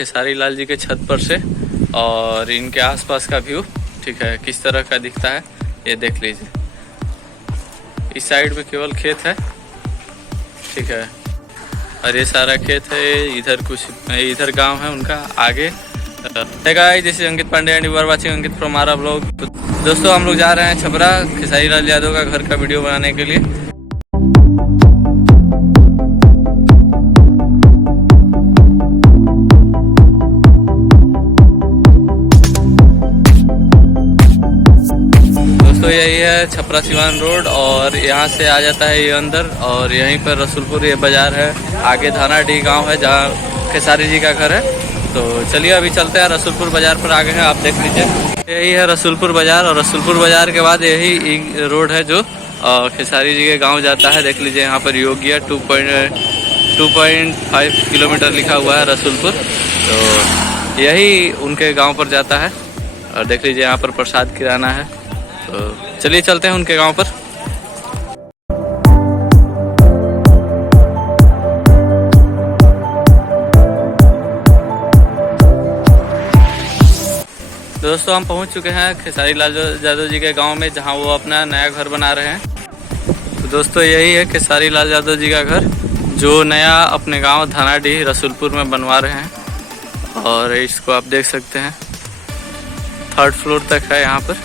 खेसारी लाल जी के छत पर से और इनके आसपास का व्यू, ठीक है, किस तरह का दिखता है ये देख लीजिए। इस साइड में केवल खेत है, ठीक है, और ये सारा खेत है। इधर कुछ इधर गांव है उनका आगे। Guys, this is Ankit Pandey and you are watching Ankit from Arrah blog. दोस्तों हम लोग जा रहे हैं छपरा खेसारी लाल यादव का घर का वीडियो बनाने के लिए। दोस्तों यही है छपरा सिवान रोड और यहाँ से आ जाता है ये अंदर, और यहीं पर रसूलपुर ये बाजार है। आगे धानाडीह गांव है जहाँ खेसारी जी का घर है। तो चलिए अभी चलते हैं रसूलपुर बाजार पर। आगे हैं, आप देख लीजिए, यही है रसूलपुर बाजार। और रसूलपुर बाजार के बाद यही रोड है जो खेसारी जी के गांव जाता है। देख लीजिए यहाँ पर योगिया 2.5 किलोमीटर लिखा हुआ है रसूलपुर। तो यही उनके गांव पर जाता है। और देख लीजिए यहाँ पर प्रसाद किराना है। तो चलिए चलते हैं उनके गांव पर। दोस्तों हम पहुंच चुके हैं खेसारी लाल यादव जी के गांव में, जहां वो अपना नया घर बना रहे हैं। तो दोस्तों यही है खेसारी लाल यादव जी का घर, जो नया अपने गांव धानाडीह रसूलपुर में बनवा रहे हैं। और इसको आप देख सकते हैं, 3rd फ्लोर तक है यहाँ पर,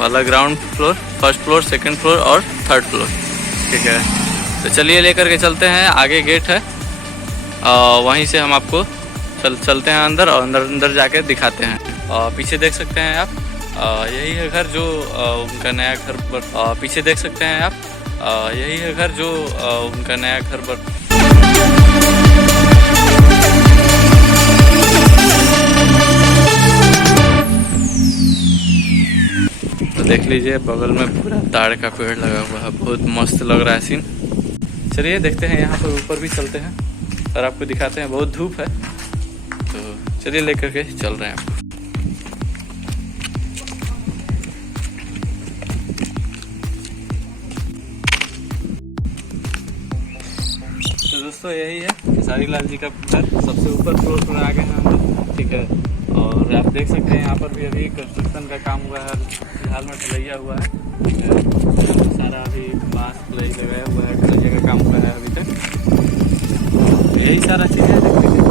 वाला ground floor, 1st floor, 2nd floor और 3rd फ्लोर, ठीक है। तो चलिए लेकर के चलते हैं। आगे गेट है, वहीं से हम आपको चलते हैं अंदर, और अंदर जाके दिखाते हैं। पीछे देख सकते हैं आप, यही है घर जो उनका नया घर पर। पीछे देख सकते हैं आप, यही है घर जो उनका नया घर पर। तो देख लीजिए बगल में पूरा ताड़ का पेड़ लगा हुआ है, बहुत मस्त लग रहा है सीन। चलिए देखते हैं, यहाँ पर ऊपर भी चलते हैं और आपको दिखाते हैं। बहुत धूप है, तो चलिए लेकर के चल रहे हैं आपको। तो दोस्तों यही है खेसारी लाल जी का घर, सबसे ऊपर फ्लोर पर आ गए हैं हम लोग, ठीक है। और आप देख सकते हैं यहाँ पर भी अभी कंस्ट्रक्शन का काम हुआ है, फिलहाल में ढलैया हुआ है, ठीक है। सारा अभी बांस प्लाई लगाया हुआ है, ढलैया का काम हुआ है अभी तक। तो यही सारा चीज़ है, देख लीजिए।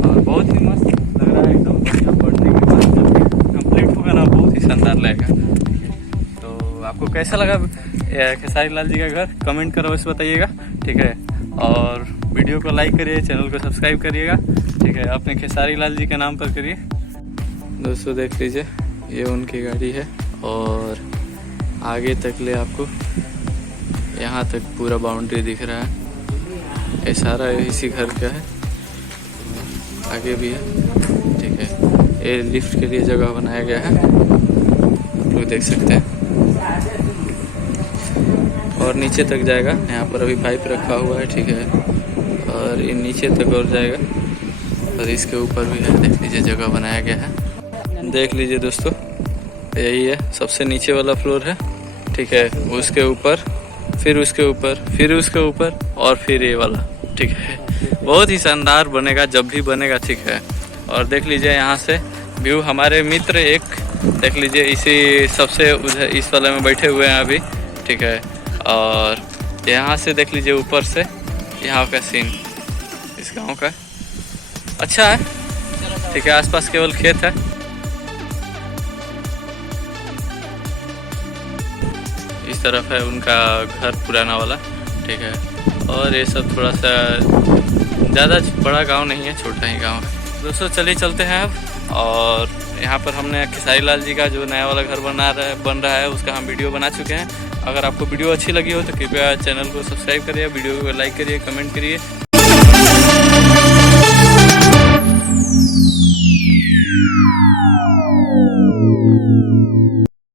और बहुत ही मस्त लग रहा है, एकदम बढ़िया। पढ़ने के बाद जब कंप्लीट होगा ना, बहुत ही शानदार लगेगा। तो आपको कैसा लगा खेसारी लाल जी का घर, कमेंट करो, इसे बताइएगा, ठीक है। और वीडियो को लाइक करिए, चैनल को सब्सक्राइब करिएगा, ठीक है। अपने खेसारी लाल जी के नाम पर करिए। दोस्तों देख लीजिए, ये उनकी गाड़ी है और आगे तक ले आपको यहाँ तक पूरा बाउंड्री दिख रहा है। ये सारा इसी घर का है, आगे भी है, ठीक है। ये लिफ्ट के लिए जगह बनाया गया है, आप लोग देख सकते हैं। और नीचे तक जाएगा, यहाँ पर अभी पाइप रखा हुआ है, ठीक है। और ये नीचे तक और जाएगा, और इसके ऊपर भी है, देख लीजिए जगह बनाया गया है। देख लीजिए दोस्तों, यही है सबसे नीचे वाला फ्लोर है, ठीक है। उसके ऊपर, फिर उसके ऊपर, फिर उसके ऊपर, और फिर ये वाला, ठीक है। बहुत ही शानदार बनेगा जब भी बनेगा, ठीक है। और देख लीजिए यहाँ से व्यू, हमारे मित्र एक देख लीजिए इसी सबसे उधर इस वाले में बैठे हुए हैं अभी, ठीक है। और यहाँ से देख लीजिए ऊपर से यहाँ का सीन इस गांव का अच्छा है, ठीक है। आसपास केवल खेत है। इस तरफ है उनका घर पुराना वाला, ठीक है। और ये सब थोड़ा सा ज़्यादा बड़ा गांव नहीं है, छोटा ही गांव है। दोस्तों चलिए चलते हैं अब। और यहाँ पर हमने खेसारी लाल जी का जो नया वाला घर बन रहा है उसका हम वीडियो बना चुके हैं। अगर आपको वीडियो अच्छी लगी हो तो कृपया चैनल को सब्सक्राइब करिए, वीडियो को लाइक करिए, कमेंट करिए।